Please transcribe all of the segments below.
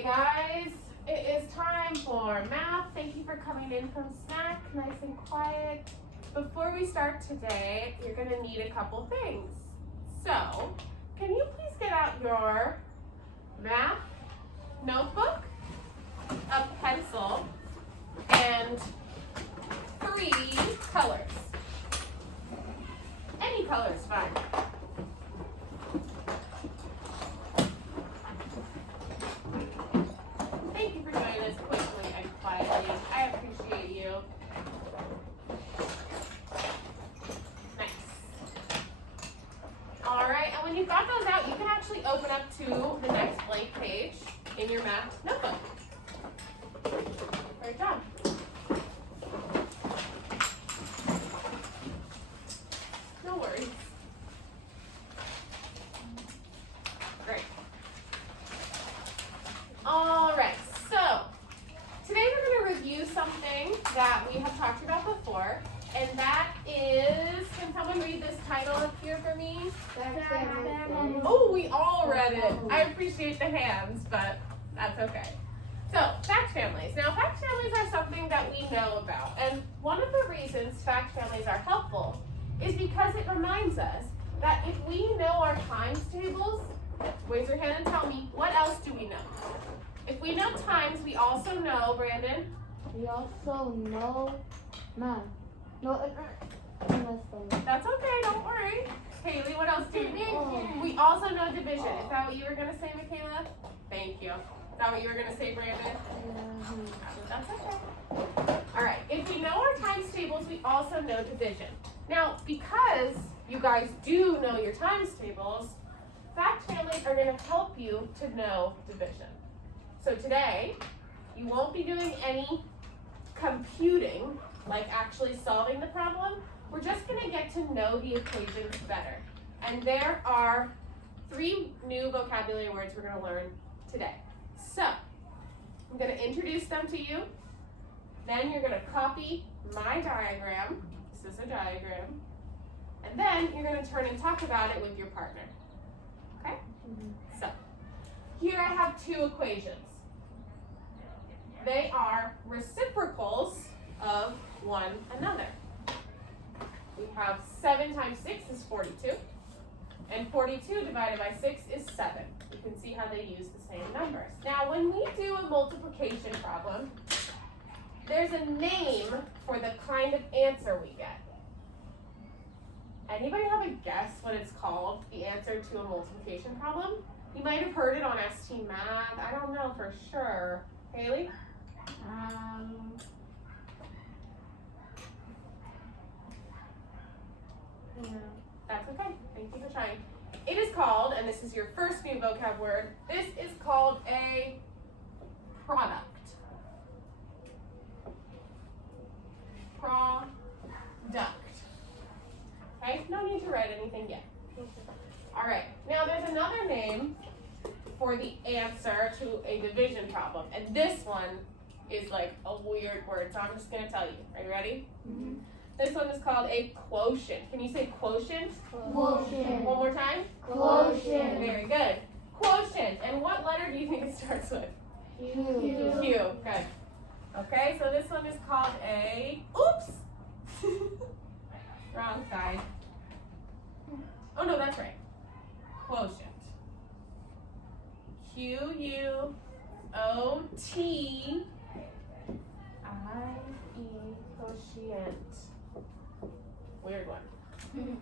Okay, guys, it is time for math. Thank you for coming in from snack, nice and quiet. Before we start today, you're gonna need a couple things. So, can you please get out your math notebook, a pencil, and 3 colors. Any color is fine. Thank you for doing this quickly and quietly. I appreciate you. Nice. All right, and when you've got those out, you can actually open up to the next blank page in your math notebook. Great job. No worries. Great. All right, so today we're going to review something that we have talked about before, and that is, can someone read this title up here for me? Oh, we all read it. I appreciate the hands, but that's okay. So, fact families. Now, fact families are something that we know about, and one of the reasons fact families are helpful is because it reminds us that if we know our times tables, raise your hand and tell me, what else do we know? If we know times, we also know, Brandon? We also know math. No, That's okay, don't worry. Haley, what else do we know? We also know division. Is that what you were going to say, Michaela? Thank you. Is that what you were going to say, Brandon? That's okay. All right, if we know our times tables, we also know division. Now, because you guys do know your times tables, fact families are going to help you to know division. So today, you won't be doing any computing, like actually solving the problem. We're just going to get to know the equations better. And there are 3 new vocabulary words we're going to learn today. So, I'm going to introduce them to you. Then you're going to copy my diagram. This is a diagram. And then you're going to turn and talk about it with your partner. Okay? So, here I have 2 equations. They are reciprocals of one another. We have 7 times 6 is 42. And 42 divided by 6 is 7. You can see how they use the same numbers. Now, when we do a multiplication problem, there's a name for the kind of answer we get. Anybody have a guess what it's called, the answer to a multiplication problem? You might have heard it on ST Math. I don't know for sure. Haley? That's okay. Thank you for trying. It is called, and this is your first new vocab word, this is called a product. Product. Okay, no need to write anything yet. All right, now there's another name for the answer to a division problem, and this one is like a weird word, so I'm just going to tell you. Are you ready? Mm-hmm. This one is called a quotient. Can you say quotient? Quotient. One more time? Quotient. Very good. Quotient. And what letter do you think it starts with? Q. Q. Good. Okay, so this one is called a, oops! Wrong side. Oh no, that's right. Quotient. Quotient. Quotient. Weird one.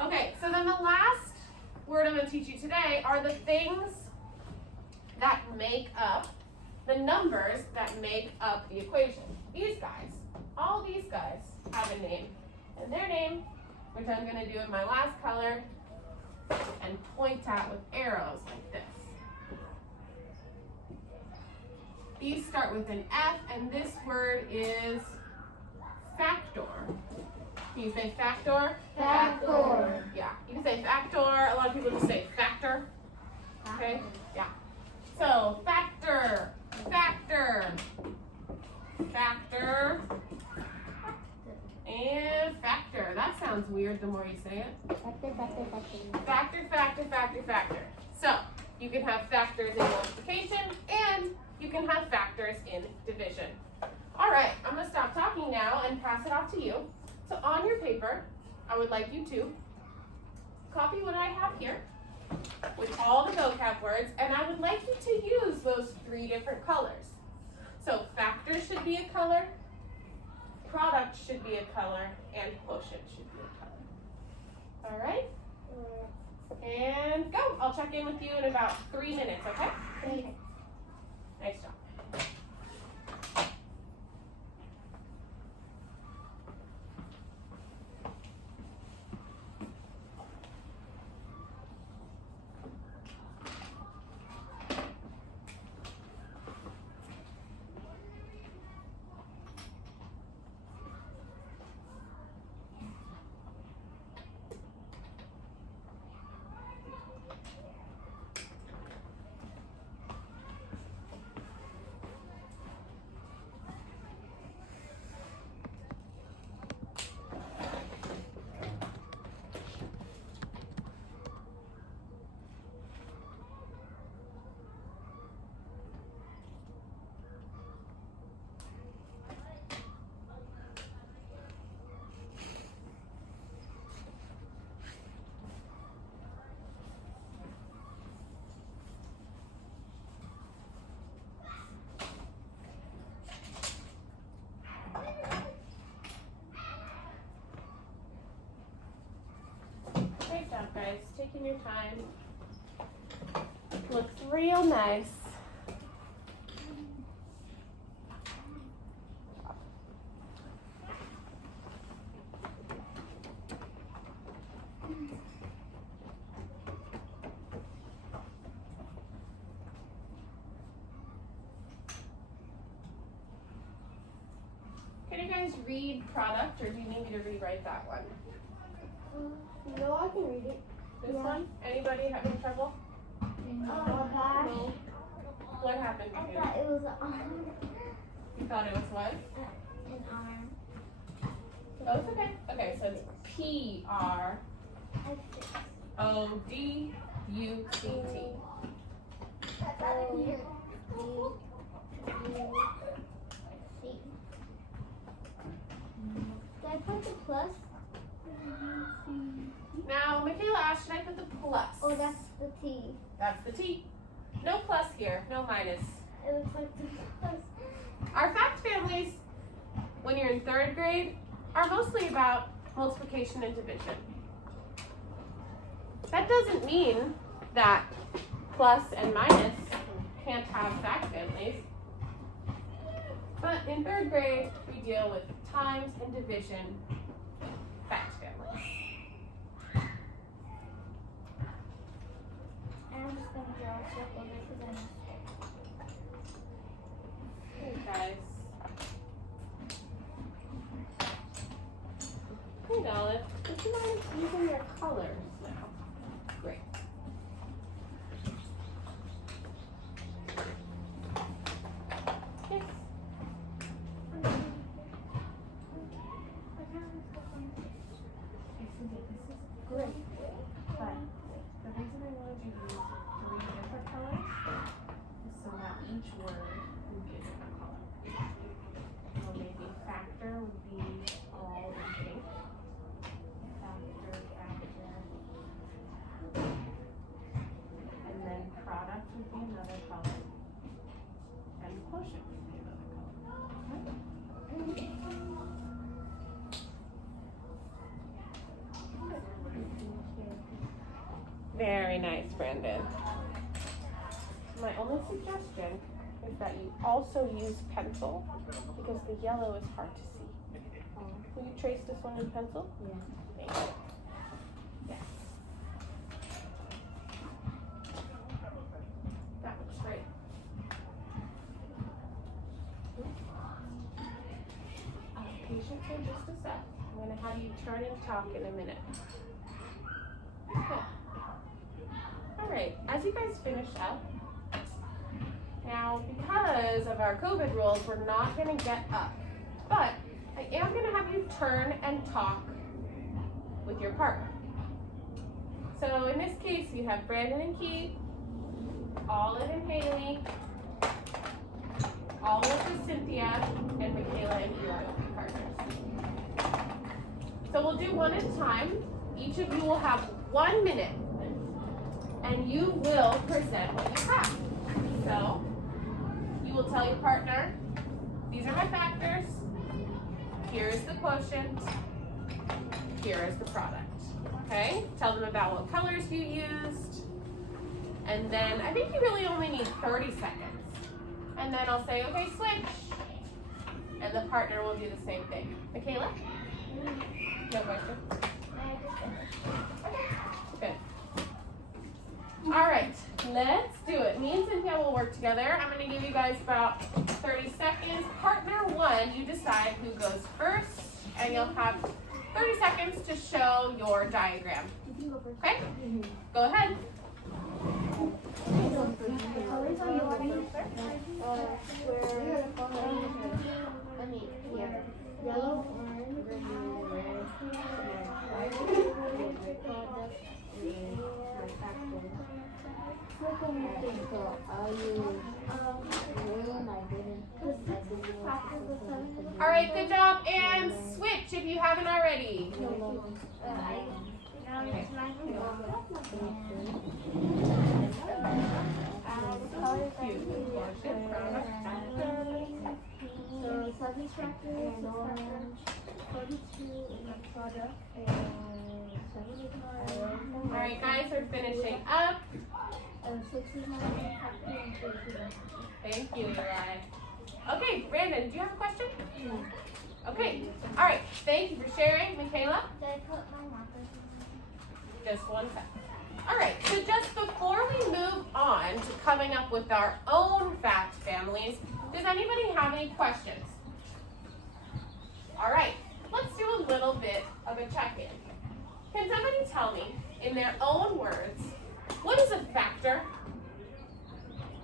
Okay, so then the last word I'm going to teach you today are the things that make up, the numbers that make up the equation. These guys, all these guys have a name. And their name, which I'm going to do in my last color, and point at with arrows like this. These start with an F, and this word is factor. Can you say factor? Factor. Yeah, you can say factor. A lot of people just say factor. Okay? Yeah. So, factor, factor, factor, and factor. That sounds weird the more you say it. Factor. Factor, factor, factor, factor. So, You can have factors in multiplication, and you can have factors in division. All right, I'm gonna stop talking now and pass it off to you. So on your paper, I would like you to copy what I have here with all the vocab words, and I would like you to use those 3 different colors. So factors should be a color, product should be a color, and quotient should be a color. All right? And go. I'll check in with you in about 3 minutes, okay? Okay. Nice job. Great job, guys. Taking your time. Looks real nice. Can you guys read product, or do you need me to rewrite that one? No, I can read it. This Yeah. one? Anybody having trouble? Oh gosh. No. What happened? I Michaela? thought it was an arm. You thought it was what? An arm. Oh, it's okay. Okay, so it's P-R-O-D-U-C-T. I thought it was Did I put the plus? Now, Michaela asked, should I put the plus? Oh, that's the T. That's the T. No plus here, no minus. It looks like the plus. Our fact families, when you're in 3rd grade, are mostly about multiplication and division. That doesn't mean that plus and minus can't have fact families. But in 3rd grade, we deal with times and division fact families. And I'm just going to draw a circle there because I missed it. Hey guys. Hey Olive, would you mind using your colors now? Great. Yes. Great. But the reason I wanted you to use 3 different colors is so that each word would be a different color. So maybe factor would be all in pink. Factor. And then product would be another color. And quotient would be another color. Okay? Very nice, Brandon. My only suggestion is that you also use pencil because the yellow is hard to see. Will you trace this one in pencil? Yeah. Thank you. Yes. That looks great. Patience for just a sec. I'm going to have you turn and talk in a minute. Good. All right, as you guys finish up, now because of our COVID rules, we're not going to get up, but I am going to have you turn and talk with your partner. So in this case, you have Brandon and Keith, Olive and Haley. Olive for Cynthia, and Michaela and Eli will be partners. So we'll do one at a time. Each of you will have 1 minute, and you will present what you have. So you will tell your partner, these are my factors, here's the quotient, here is the product. Okay? Tell them about what colors you used, and then I think you really only need 30 seconds. And then I'll say, okay, switch. And the partner will do the same thing. Michaela? No question? Okay, good. All right, let's do it. Me and Cynthia will work together. I'm gonna give you guys about 30 seconds. Partner one, you decide who goes first, and you'll have 30 seconds to show your diagram. Okay? Go ahead. Yellow, orange, red, All right, good job. And switch if you haven't already. So 7 tractors and orange, 42 in the product, and 75. All right, guys, we're finishing up. And 69 tractor and 31. Thank you, Eli. Okay, Brandon, do you have a question? No. Okay. All right. Thank you for sharing, Michaela. Did I put my marker? Just one sec. All right. So just before we move on to coming up with our own fact families, does anybody have any questions? All right. Let's do a little bit of a check-in. Can somebody tell me, in their own words, what is a factor?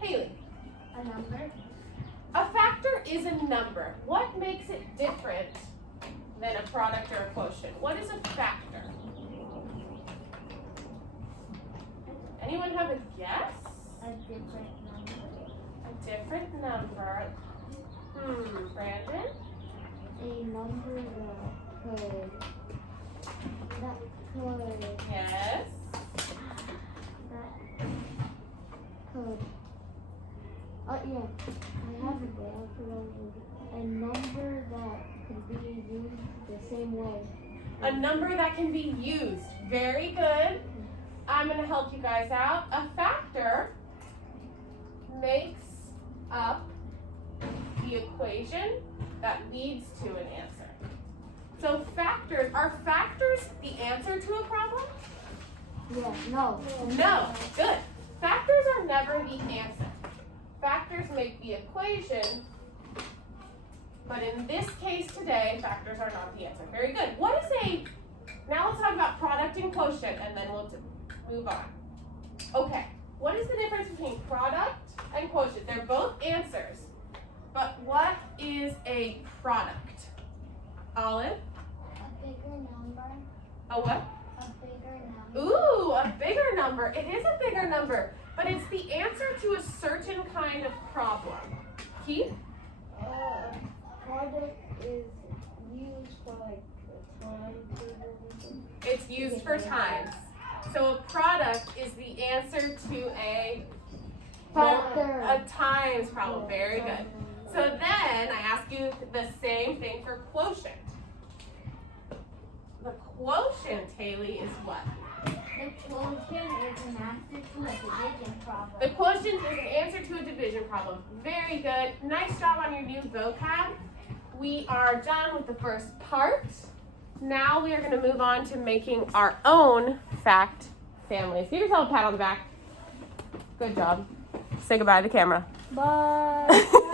Haley. A number? A factor is a number. What makes it different than a product or a quotient? What is a factor? Anyone have a guess? A different number. A different number. Brandon? A number that could Yes. Yeah, I have it there. I forgot a number that could be used the same way. A number that can be used. Very good. I'm going to help you guys out. A factor makes up the equation that leads to an answer. So factors, are factors the answer to a problem? Yeah, no. No. Good. Factors are never the answer. Factors make the equation, but in this case today, factors are not the answer. Very good. What is now let's talk about product and quotient, and then we'll move on. Okay, what is the difference between product and quotient? They're both answers, but what is a product? Olive? A bigger number. A what? A bigger number. Ooh, a bigger number. It is a bigger number, but it's the answer to a certain kind of problem. Keith? Product is used for like time table or something. It's used for times. So a product is the answer to a times problem. Very good. So then I ask you the same thing for quotient. The quotient, Haley, is what? The quotient is an answer to a division problem. The quotient is an answer to a division problem. Very good. Nice job on your new vocab. We are done with the first part. Now we are going to move on to making our own fact families. Give yourself a pat on the back. Good job. Say goodbye to the camera. Bye.